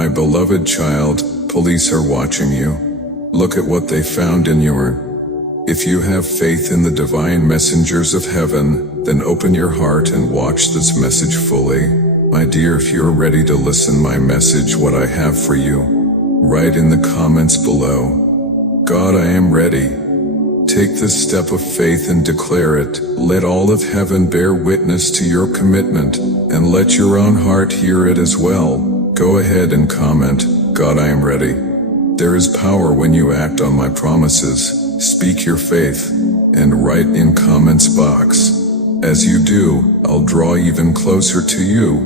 My beloved child, police are watching you. Look at what they found in your. If you have faith in the divine messengers of heaven, then open your heart and watch this message fully. My dear, if you're ready to listen my message, what I have for you, write in the comments below. God, I am ready. Take this step of faith and declare it. Let all of heaven bear witness to your commitment, and let your own heart hear it as well. Go ahead and comment, God, I am ready. There is power when you act on my promises. Speak your faith, and write in comments box. As you do, I'll draw even closer to you.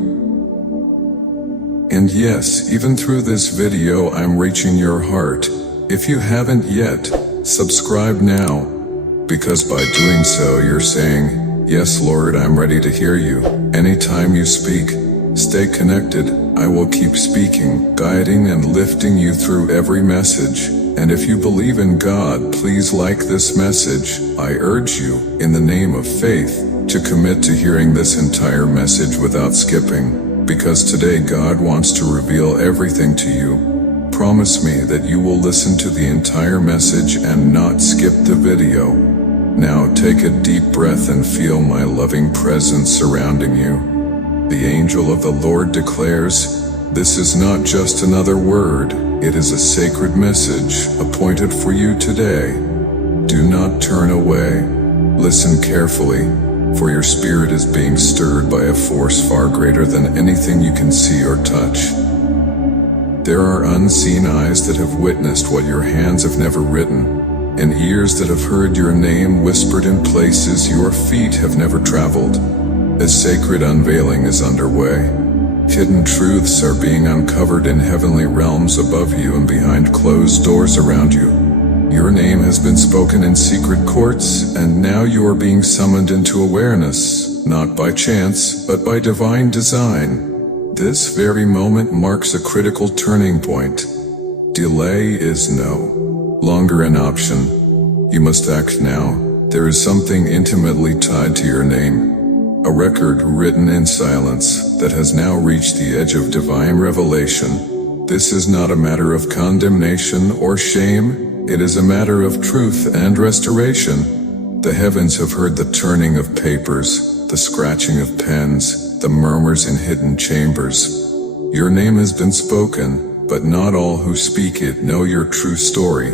And yes, even through this video I'm reaching your heart. If you haven't yet, subscribe now, because by doing so you're saying, yes Lord, I'm ready to hear you. Anytime you speak, stay connected. I will keep speaking, guiding and lifting you through every message. And if you believe in God, please like this message. I urge you, in the name of faith, to commit to hearing this entire message without skipping, because today God wants to reveal everything to you. Promise me that you will listen to the entire message and not skip the video. Now take a deep breath and feel my loving presence surrounding you. The angel of the Lord declares, this is not just another word, it is a sacred message appointed for you today. Do not turn away. Listen carefully, for your spirit is being stirred by a force far greater than anything you can see or touch. There are unseen eyes that have witnessed what your hands have never written, and ears that have heard your name whispered in places your feet have never traveled. A sacred unveiling is underway. Hidden truths are being uncovered in heavenly realms above you and behind closed doors around you. Your name has been spoken in secret courts, and now you are being summoned into awareness, not by chance, but by divine design. This very moment marks a critical turning point. Delay is no longer an option. You must act now. There is something intimately tied to your name. A record written in silence that has now reached the edge of divine revelation. This is not a matter of condemnation or shame, it is a matter of truth and restoration. The heavens have heard the turning of papers, the scratching of pens, the murmurs in hidden chambers. Your name has been spoken, but not all who speak it know your true story.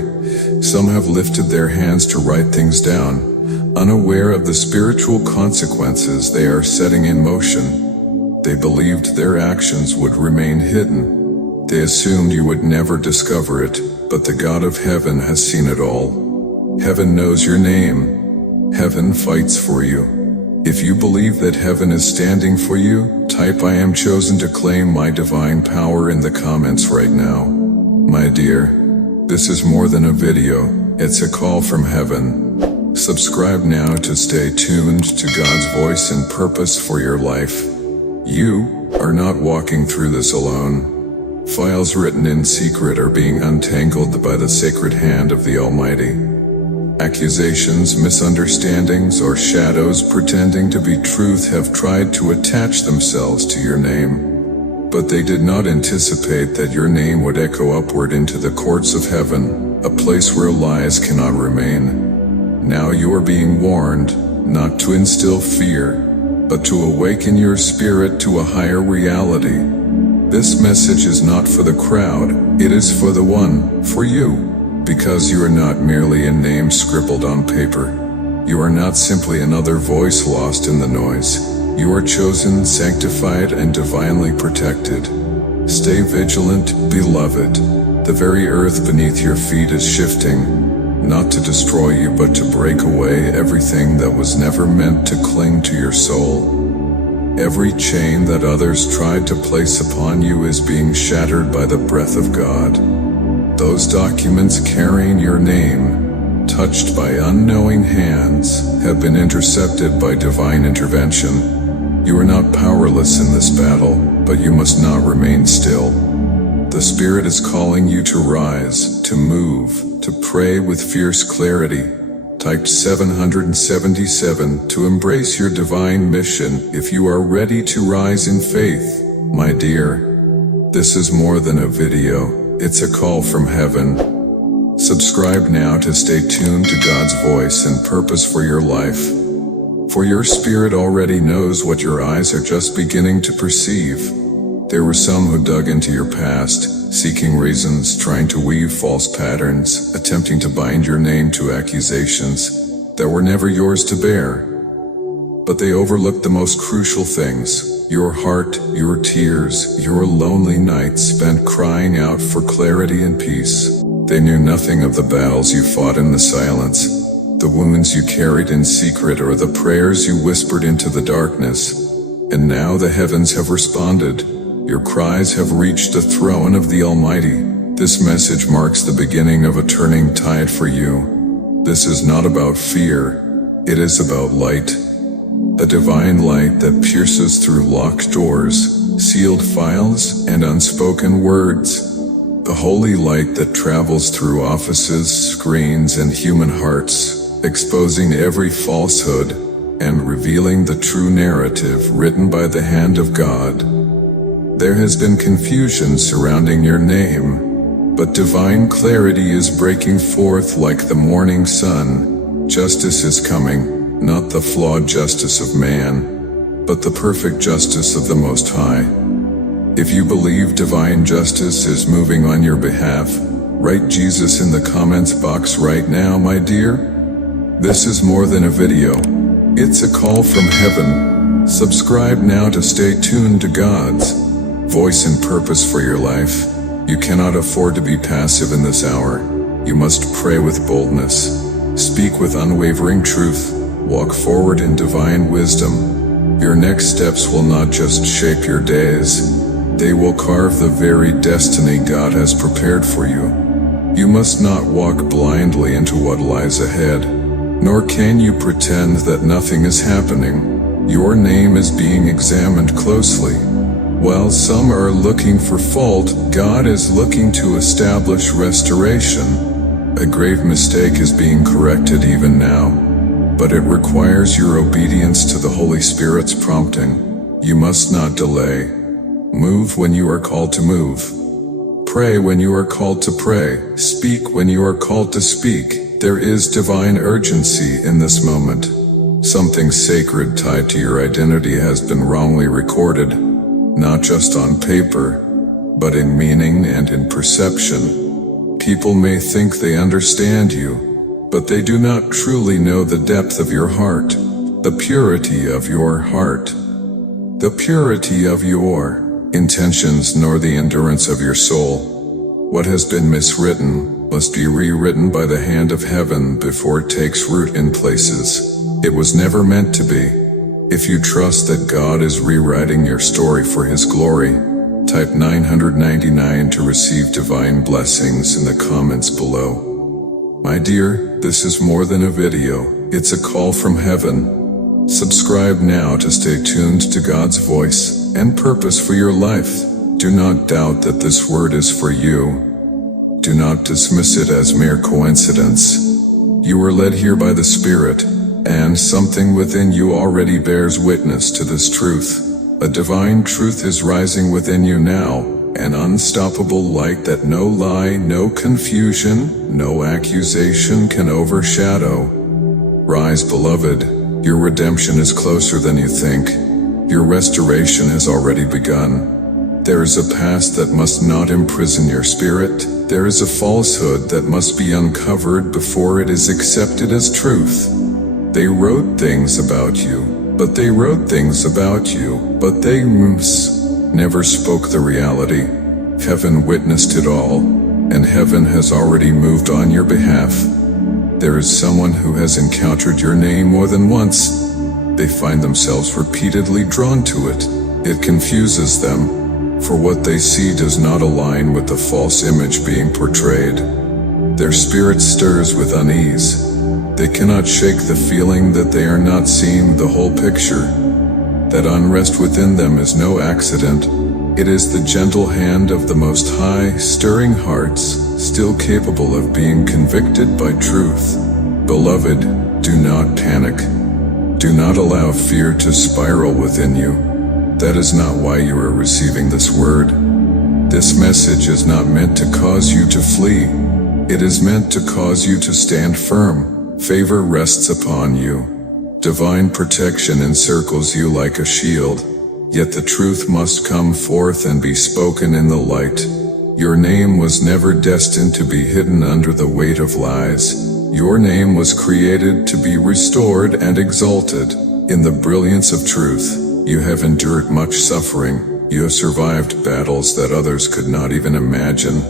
Some have lifted their hands to write things down, unaware of the spiritual consequences they are setting in motion. They believed their actions would remain hidden. They assumed you would never discover it, but the God of heaven has seen it all. Heaven knows your name. Heaven fights for you. If you believe that heaven is standing for you, type I am chosen to claim my divine power in the comments right now. My dear, this is more than a video, it's a call from heaven. Subscribe now to stay tuned to God's voice and purpose for your life. You are not walking through this alone. Files written in secret are being untangled by the sacred hand of the Almighty. Accusations, misunderstandings, or shadows pretending to be truth have tried to attach themselves to your name. But they did not anticipate that your name would echo upward into the courts of heaven, a place where lies cannot remain. Now you are being warned, not to instill fear, but to awaken your spirit to a higher reality. This message is not for the crowd, it is for the one, for you, because you are not merely a name scribbled on paper. You are not simply another voice lost in the noise. You are chosen, sanctified, and divinely protected. Stay vigilant, beloved. The very earth beneath your feet is shifting. Not to destroy you, but to break away everything that was never meant to cling to your soul. Every chain that others tried to place upon you is being shattered by the breath of God. Those documents carrying your name, touched by unknowing hands, have been intercepted by divine intervention. You are not powerless in this battle, but you must not remain still. The Spirit is calling you to rise, to move, to pray with fierce clarity. Type 777 to embrace your divine mission if you are ready to rise in faith. My dear, This is more than a video, it's a call from heaven. Subscribe now to stay tuned to God's voice and purpose for your life. For your spirit already knows what your eyes are just beginning to perceive. There were some who dug into your past, seeking reasons, trying to weave false patterns, attempting to bind your name to accusations that were never yours to bear. But they overlooked the most crucial things: your heart, your tears, your lonely nights spent crying out for clarity and peace. They knew nothing of the battles you fought in the silence, the wounds you carried in secret, or the prayers you whispered into the darkness. And now the heavens have responded. Your cries have reached the throne of the Almighty. This message marks the beginning of a turning tide for you. This is not about fear, it is about light. A divine light that pierces through locked doors, sealed files, and unspoken words. A holy light that travels through offices, screens, and human hearts, exposing every falsehood and revealing the true narrative written by the hand of God. There has been confusion surrounding your name, but divine clarity is breaking forth like the morning sun. Justice is coming. Not the flawed justice of man, but the perfect justice of the Most High. If you believe divine justice is moving on your behalf, write Jesus in the comments box right now, my dear. This is more than a video. It's a call from heaven. Subscribe now to stay tuned to God's voice and purpose for your life. You cannot afford to be passive in this hour. You must pray with boldness. Speak with unwavering truth. Walk forward in divine wisdom. Your next steps will not just shape your days, they will carve the very destiny God has prepared for you. You must not walk blindly into what lies ahead, nor can you pretend that nothing is happening. Your name is being examined closely. While some are looking for fault, God is looking to establish restoration. A grave mistake is being corrected even now, but it requires your obedience to the Holy Spirit's prompting. You must not delay. Move when you are called to move. Pray when you are called to pray. Speak when you are called to speak. There is divine urgency in this moment. Something sacred tied to your identity has been wrongly recorded, not just on paper, but in meaning and in perception. People may think they understand you, but they do not truly know the depth of your heart, the purity of your heart, the purity of your intentions, nor the endurance of your soul. What has been miswritten must be rewritten by the hand of heaven before it takes root in places it was never meant to be. If you trust that God is rewriting your story for His glory, type 999 to receive divine blessings in the comments below. My dear, this is more than a video, it's a call from heaven. Subscribe now to stay tuned to God's voice and purpose for your life. Do not doubt that this word is for you. Do not dismiss it as mere coincidence. You were led here by the Spirit, and something within you already bears witness to this truth. A divine truth is rising within you now. An unstoppable light that no lie, no confusion, no accusation can overshadow. Rise, beloved. Your redemption is closer than you think. Your restoration has already begun. There is a past that must not imprison your spirit. There is a falsehood that must be uncovered before it is accepted as truth. They wrote things about you, but they never spoke the reality. Heaven witnessed it all, and heaven has already moved on your behalf. There is someone who has encountered your name more than once. They find themselves repeatedly drawn to it. It confuses them, for what they see does not align with the false image being portrayed. Their spirit stirs with unease. They cannot shake the feeling that they are not seeing the whole picture. That unrest within them is no accident. It is the gentle hand of the Most High, stirring hearts, still capable of being convicted by truth. Beloved, do not panic. Do not allow fear to spiral within you. That is not why you are receiving this word. This message is not meant to cause you to flee. It is meant to cause you to stand firm. Favor rests upon you. Divine protection encircles you like a shield. Yet the truth must come forth and be spoken in the light. Your name was never destined to be hidden under the weight of lies. Your name was created to be restored and exalted. In the brilliance of truth, you have endured much suffering. You have survived battles that others could not even imagine.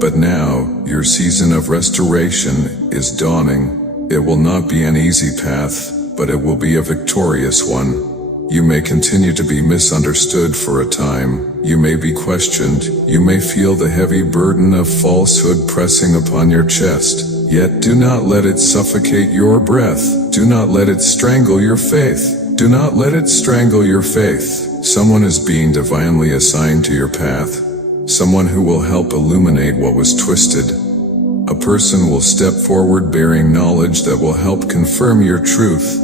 But now, your season of restoration is dawning. It will not be an easy path, but it will be a victorious one. You may continue to be misunderstood for a time. You may be questioned. You may feel the heavy burden of falsehood pressing upon your chest. Yet do not let it suffocate your breath. Do not let it strangle your faith. Do not let it strangle your faith. Someone is being divinely assigned to your path. Someone who will help illuminate what was twisted. A person will step forward bearing knowledge that will help confirm your truth.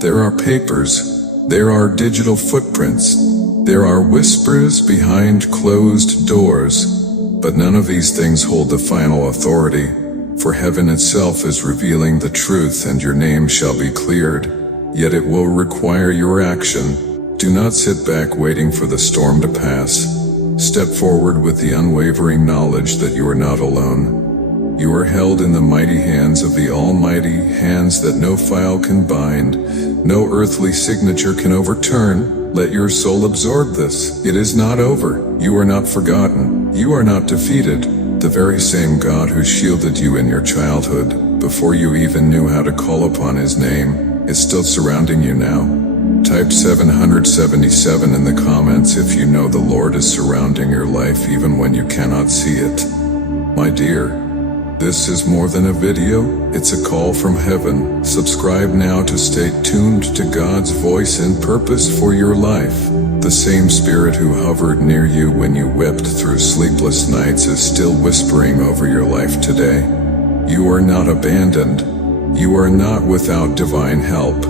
There are papers. There are digital footprints. There are whispers behind closed doors. But none of these things hold the final authority, for heaven itself is revealing the truth, and your name shall be cleared. Yet it will require your action. Do not sit back waiting for the storm to pass. Step forward with the unwavering knowledge that you are not alone. You are held in the mighty hands of the Almighty, hands that no file can bind, no earthly signature can overturn. Let your soul absorb this. It is not over. You are not forgotten. You are not defeated. The very same God who shielded you in your childhood, before you even knew how to call upon His name, is still surrounding you now. Type 777 in the comments if you know the Lord is surrounding your life even when you cannot see it. My dear, this is more than a video, it's a call from heaven. Subscribe now to stay tuned to God's voice and purpose for your life. The same Spirit who hovered near you when you wept through sleepless nights is still whispering over your life today. You are not abandoned. You are not without divine help.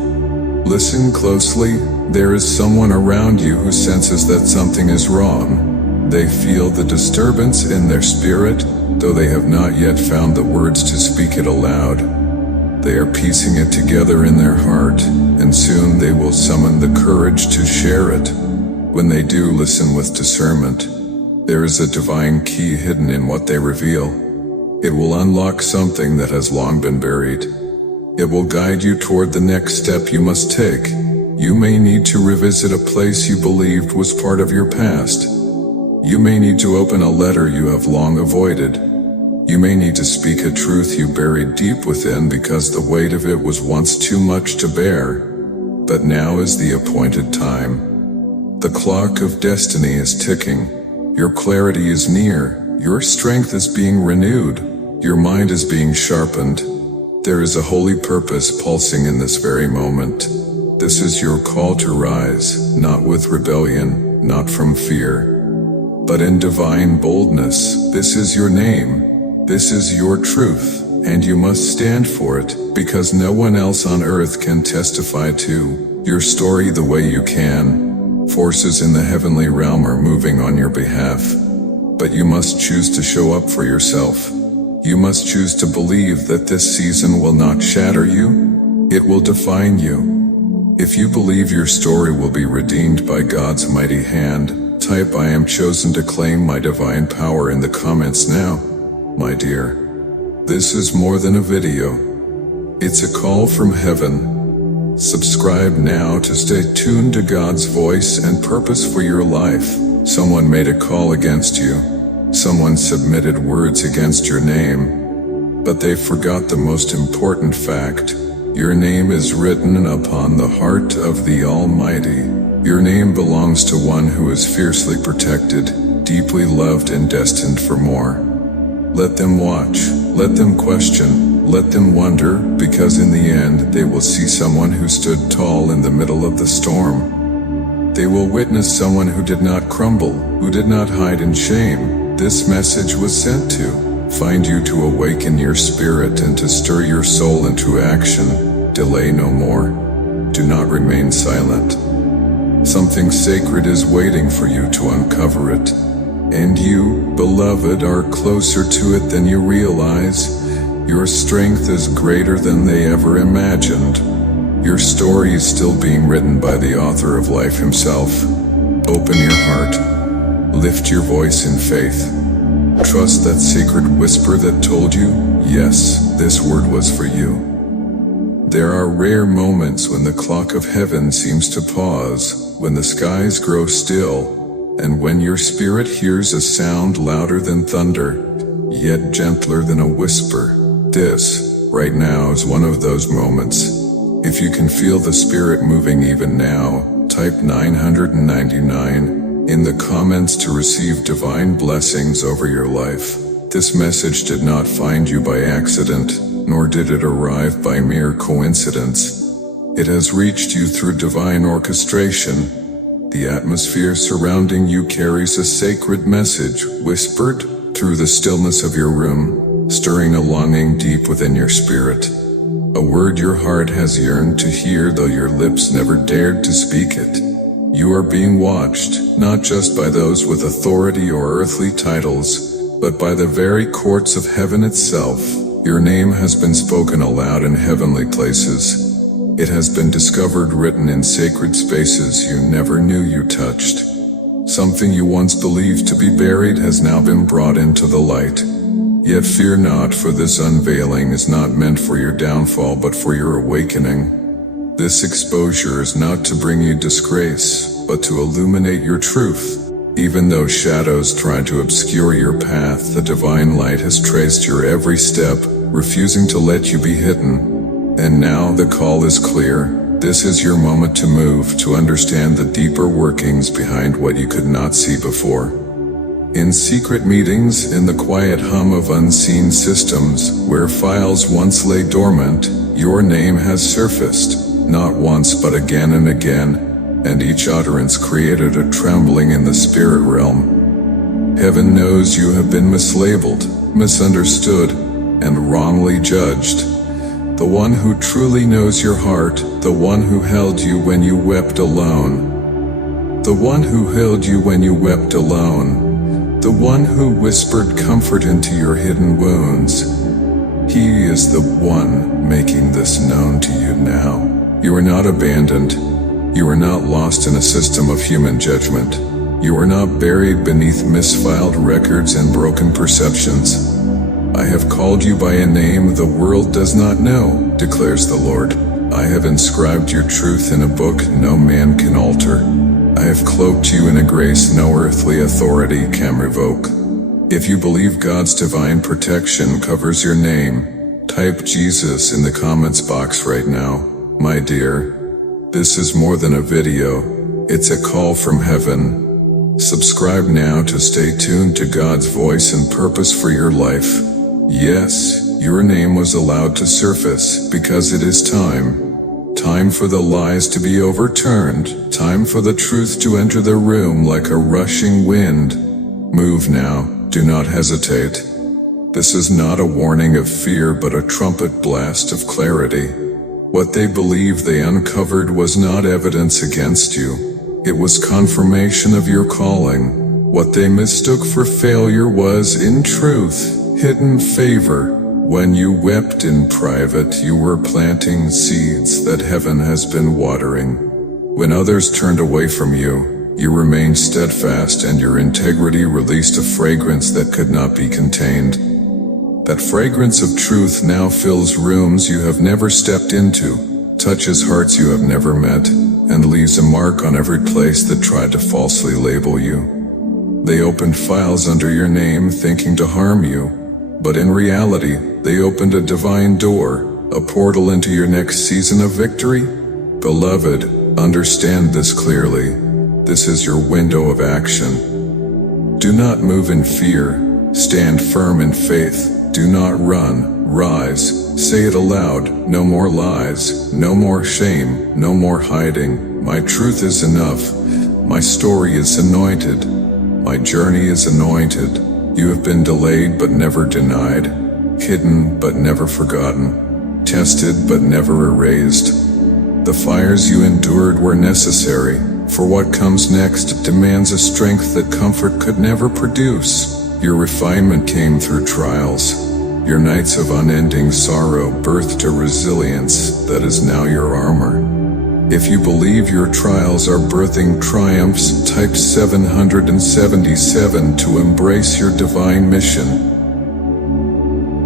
Listen closely. There is someone around you who senses that something is wrong. They feel the disturbance in their spirit, though they have not yet found the words to speak it aloud. They are piecing it together in their heart, and soon they will summon the courage to share it. When they do, listen with discernment. There is a divine key hidden in what they reveal. It will unlock something that has long been buried. It will guide you toward the next step you must take. You may need to revisit a place you believed was part of your past. You may need to open a letter you have long avoided. You may need to speak a truth you buried deep within because the weight of it was once too much to bear. But now is the appointed time. The clock of destiny is ticking. Your clarity is near. Your strength is being renewed. Your mind is being sharpened. There is a holy purpose pulsing in this very moment. This is your call to rise, not with rebellion, not from fear, but in divine boldness. This is your name. This is your truth, and you must stand for it, because no one else on earth can testify to your story the way you can. Forces in the heavenly realm are moving on your behalf, but you must choose to show up for yourself. You must choose to believe that this season will not shatter you, it will define you. If you believe your story will be redeemed by God's mighty hand, type "I am chosen to claim my divine power" in the comments now. My dear, this is more than a video. It's a call from heaven. Subscribe now to stay tuned to God's voice and purpose for your life. Someone made a call against you. Someone submitted words against your name, but they forgot the most important fact. Your name is written upon the heart of the Almighty. Your name belongs to one who is fiercely protected, deeply loved and destined for more. Let them watch, let them question, let them wonder, because in the end they will see someone who stood tall in the middle of the storm. They will witness someone who did not crumble, who did not hide in shame. This message was sent to find you, to awaken your spirit and to stir your soul into action. Delay no more. Do not remain silent. Something sacred is waiting for you to uncover it. And you, beloved, are closer to it than you realize. Your strength is greater than they ever imagined. Your story is still being written by the author of life himself. Open your heart. Lift your voice in faith. Trust that secret whisper that told you, yes, this word was for you. There are rare moments when the clock of heaven seems to pause, when the skies grow still, and when your spirit hears a sound louder than thunder, yet gentler than a whisper. This, right now, is one of those moments. If you can feel the Spirit moving even now, type 999 in the comments to receive divine blessings over your life. This message did not find you by accident, nor did it arrive by mere coincidence. It has reached you through divine orchestration. The atmosphere surrounding you carries a sacred message, whispered through the stillness of your room, stirring a longing deep within your spirit. A word your heart has yearned to hear, though your lips never dared to speak it. You are being watched, not just by those with authority or earthly titles, but by the very courts of heaven itself. Your name has been spoken aloud in heavenly places. It has been discovered written in sacred spaces you never knew you touched. Something you once believed to be buried has now been brought into the light. Yet fear not, for this unveiling is not meant for your downfall but for your awakening. This exposure is not to bring you disgrace, but to illuminate your truth. Even though shadows try to obscure your path, the divine light has traced your every step, refusing to let you be hidden. And now the call is clear. This is your moment to move, to understand the deeper workings behind what you could not see before. In secret meetings, in the quiet hum of unseen systems, where files once lay dormant, your name has surfaced, not once but again and again, and each utterance created a trembling in the spirit realm. Heaven knows you have been mislabeled, misunderstood, and wrongly judged. The one who truly knows your heart, the one who held you when you wept alone. The one who held you when you wept alone. The one who whispered comfort into your hidden wounds. He is the one making this known to you now. You are not abandoned. You are not lost in a system of human judgment. You are not buried beneath misfiled records and broken perceptions. I have called you by a name the world does not know, declares the Lord. I have inscribed your truth in a book no man can alter. I have cloaked you in a grace no earthly authority can revoke. If you believe God's divine protection covers your name, type Jesus in the comments box right now. My dear, this is more than a video, it's a call from heaven. Subscribe now to stay tuned to God's voice and purpose for your life. Yes, your name was allowed to surface because it is time. Time for the lies to be overturned. Time for the truth to enter the room like a rushing wind. Move now, do not hesitate. This is not a warning of fear but a trumpet blast of clarity. What they believed they uncovered was not evidence against you. It was confirmation of your calling. What they mistook for failure was, in truth, hidden favor. When you wept in private, you were planting seeds that heaven has been watering. When others turned away from you, you remained steadfast, and your integrity released a fragrance that could not be contained. That fragrance of truth now fills rooms you have never stepped into, touches hearts you have never met, and leaves a mark on every place that tried to falsely label you. They opened files under your name thinking to harm you, but in reality, they opened a divine door, a portal into your next season of victory. Beloved, understand this clearly. This is your window of action. Do not move in fear. Stand firm in faith. Do not run. Rise. Say it aloud. No more lies. No more shame. No more hiding. My truth is enough. My story is anointed. My journey is anointed. You have been delayed but never denied, hidden but never forgotten, tested but never erased. The fires you endured were necessary, For what comes next demands a strength that comfort could never produce. Your refinement came through trials. Your nights of unending sorrow birthed a resilience that is now your armor. If you believe your trials are birthing triumphs, type 777 to embrace your divine mission.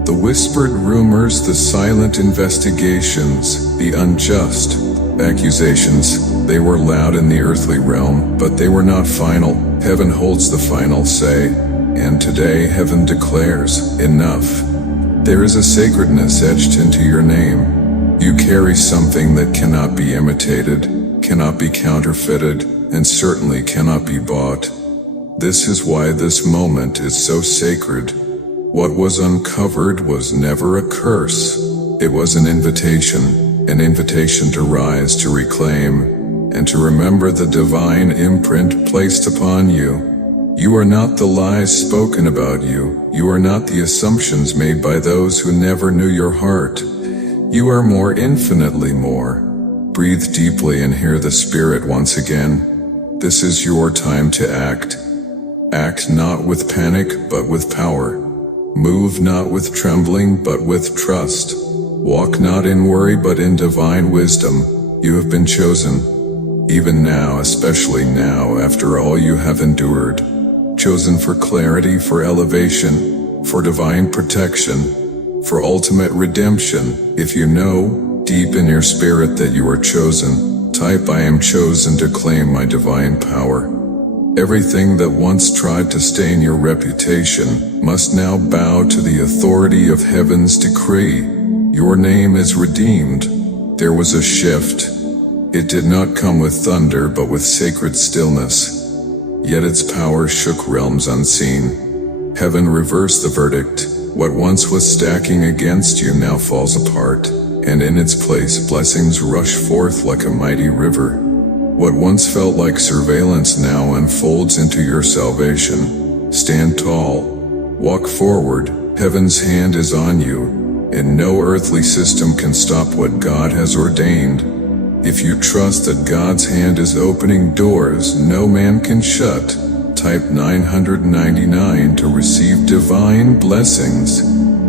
The whispered rumors, the silent investigations, the unjust accusations, they were loud in the earthly realm, but they were not final. Heaven holds the final say, and today heaven declares, enough. There is a sacredness etched into your name. You carry something that cannot be imitated, cannot be counterfeited, and certainly cannot be bought. This is why this moment is so sacred. What was uncovered was never a curse. It was an invitation to rise, to reclaim, and to remember the divine imprint placed upon you. You are not the lies spoken about you. You are not the assumptions made by those who never knew your heart. You are more, infinitely more. Breathe deeply and hear the Spirit once again. This is your time to act. Act not with panic, but with power. Move not with trembling, but with trust. Walk not in worry, but in divine wisdom. You have been chosen. Even now, especially now, after all you have endured. Chosen for clarity, for elevation, for divine protection, for ultimate redemption. If you know, deep in your spirit, that you are chosen, type I am chosen to claim my divine power. Everything that once tried to stain your reputation must now bow to the authority of heaven's decree. Your name is redeemed. There was a shift. It did not come with thunder, but with sacred stillness. Yet its power shook realms unseen. Heaven reversed the verdict. What once was stacking against you now falls apart, and in its place blessings rush forth like a mighty river. What once felt like surveillance now unfolds into your salvation. Stand tall. Walk forward. Heaven's hand is on you, and no earthly system can stop what God has ordained. If you trust that God's hand is opening doors no man can shut, type 999 to receive divine blessings.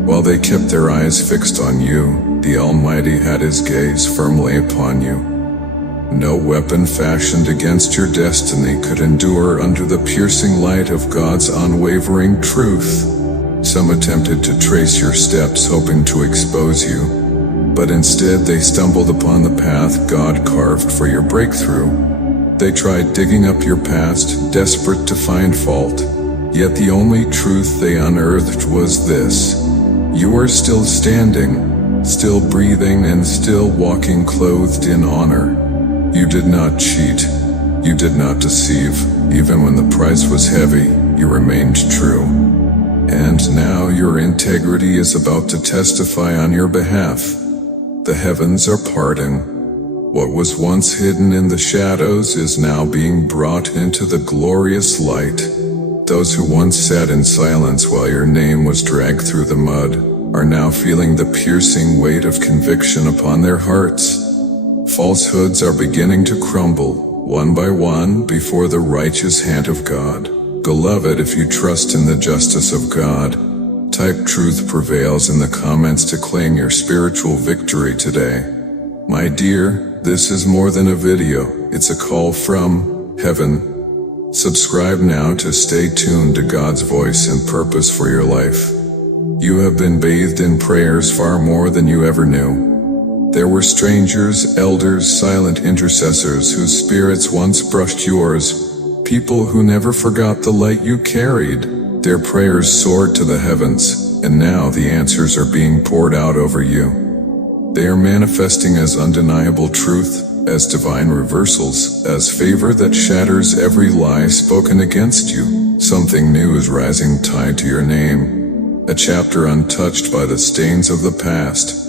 While they kept their eyes fixed on you, the Almighty had His gaze firmly upon you. No weapon fashioned against your destiny could endure under the piercing light of God's unwavering truth. Some attempted to trace your steps, hoping to expose you, but instead they stumbled upon the path God carved for your breakthrough. They tried digging up your past, desperate to find fault, yet the only truth they unearthed was this: you are still standing, still breathing, and still walking clothed in honor. You did not cheat. You did not deceive. Even when the price was heavy, you remained true. And now your integrity is about to testify on your behalf. The heavens are parting. What was once hidden in the shadows is now being brought into the glorious light. Those who once sat in silence while your name was dragged through the mud are now feeling the piercing weight of conviction upon their hearts. Falsehoods are beginning to crumble, one by one, before the righteous hand of God. Beloved, if you trust in the justice of God, type truth prevails in the comments to claim your spiritual victory today. My dear, this is more than a video, it's a call from heaven. Subscribe now to stay tuned to God's voice and purpose for your life. You have been bathed in prayers far more than you ever knew. There were strangers, elders, silent intercessors whose spirits once brushed yours, people who never forgot the light you carried. Their prayers soared to the heavens, and now the answers are being poured out over you. They are manifesting as undeniable truth, as divine reversals, as favor that shatters every lie spoken against you. Something new is rising tied to your name, a chapter untouched by the stains of the past.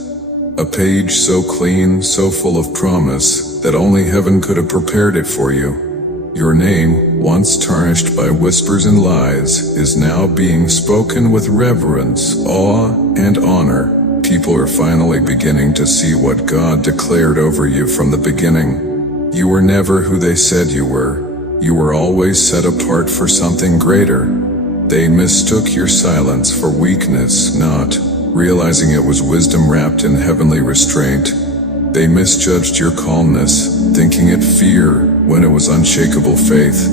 A page so clean, so full of promise, that only heaven could have prepared it for you. Your name, once tarnished by whispers and lies, is now being spoken with reverence, awe, and honor. People are finally beginning to see what God declared over you from the beginning. You were never who they said you were. You were always set apart for something greater. They mistook your silence for weakness, not realizing it was wisdom wrapped in heavenly restraint. They misjudged your calmness, thinking it fear when it was unshakable faith.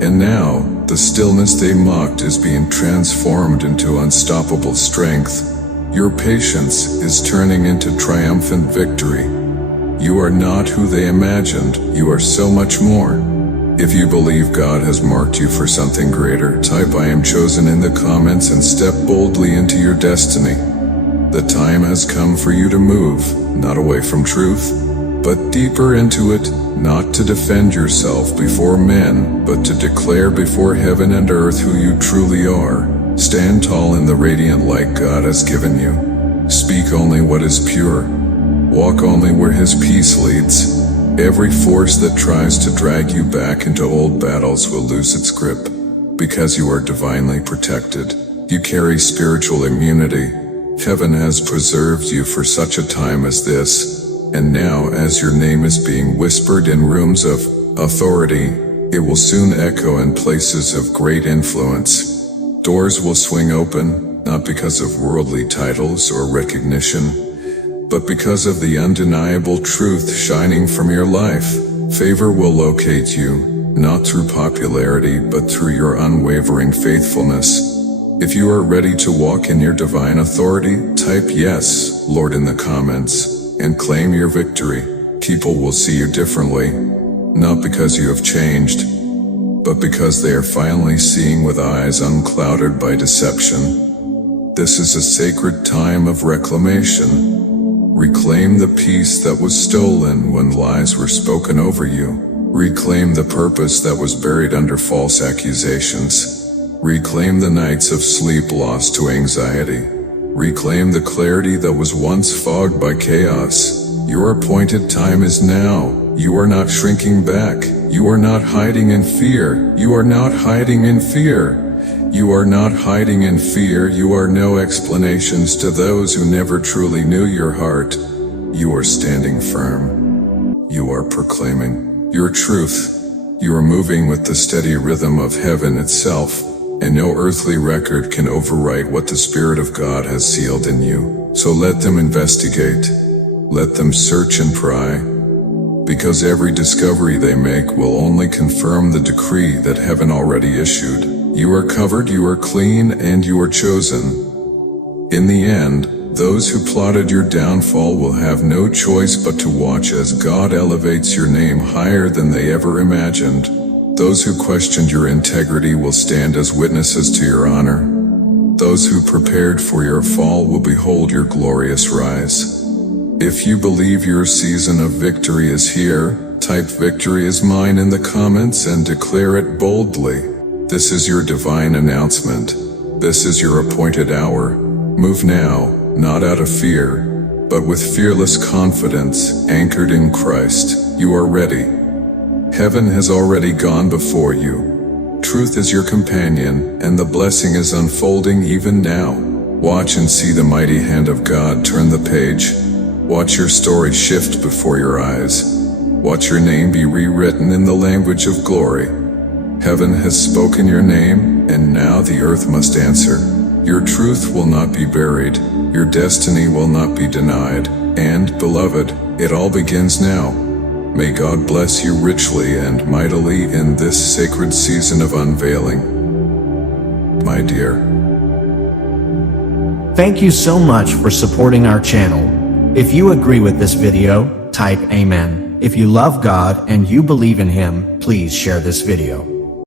And now, the stillness they mocked is being transformed into unstoppable strength. Your patience is turning into triumphant victory. You are not who they imagined, you are so much more. If you believe God has marked you for something greater, type "I am chosen" in the comments and step boldly into your destiny. The time has come for you to move, not away from truth, but deeper into it, not to defend yourself before men, but to declare before heaven and earth who you truly are. Stand tall in the radiant light God has given you. Speak only what is pure. Walk only where His peace leads. Every force that tries to drag you back into old battles will lose its grip, because you are divinely protected. You carry spiritual immunity. Heaven has preserved you for such a time as this, and now as your name is being whispered in rooms of authority, it will soon echo in places of great influence. Doors will swing open, not because of worldly titles or recognition, but because of the undeniable truth shining from your life. Favor will locate you, not through popularity, but through your unwavering faithfulness. If you are ready to walk in your divine authority, type "Yes, Lord" in the comments, and claim your victory. People will see you differently, not because you have changed, but because they are finally seeing with eyes unclouded by deception. This is a sacred time of reclamation. Reclaim the peace that was stolen when lies were spoken over you. Reclaim the purpose that was buried under false accusations. Reclaim the nights of sleep lost to anxiety. Reclaim the clarity that was once fogged by chaos. Your appointed time is now. You are not shrinking back. You are not hiding in fear. You are not hiding in fear. You are not hiding in fear. You are no explanations to those who never truly knew your heart. You are standing firm. You are proclaiming your truth. You are moving with the steady rhythm of heaven itself, and no earthly record can overwrite what the Spirit of God has sealed in you. So let them investigate. Let them search and pry, because every discovery they make will only confirm the decree that heaven already issued. You are covered, you are clean, and you are chosen. In the end, those who plotted your downfall will have no choice but to watch as God elevates your name higher than they ever imagined. Those who questioned your integrity will stand as witnesses to your honor. Those who prepared for your fall will behold your glorious rise. If you believe your season of victory is here, type "Victory is mine" in the comments and declare it boldly. This is your divine announcement. This is your appointed hour. Move now, not out of fear, but with fearless confidence, anchored in Christ. You are ready. Heaven has already gone before you. Truth is your companion, and the blessing is unfolding even now. Watch and see the mighty hand of God turn the page. Watch your story shift before your eyes. Watch your name be rewritten in the language of glory. Heaven has spoken your name, and now the earth must answer. Your truth will not be buried. Your destiny will not be denied. And, beloved, it all begins now. May God bless you richly and mightily in this sacred season of unveiling, my dear. Thank you so much for supporting our channel. If you agree with this video, type "Amen." If you love God and you believe in Him, please share this video.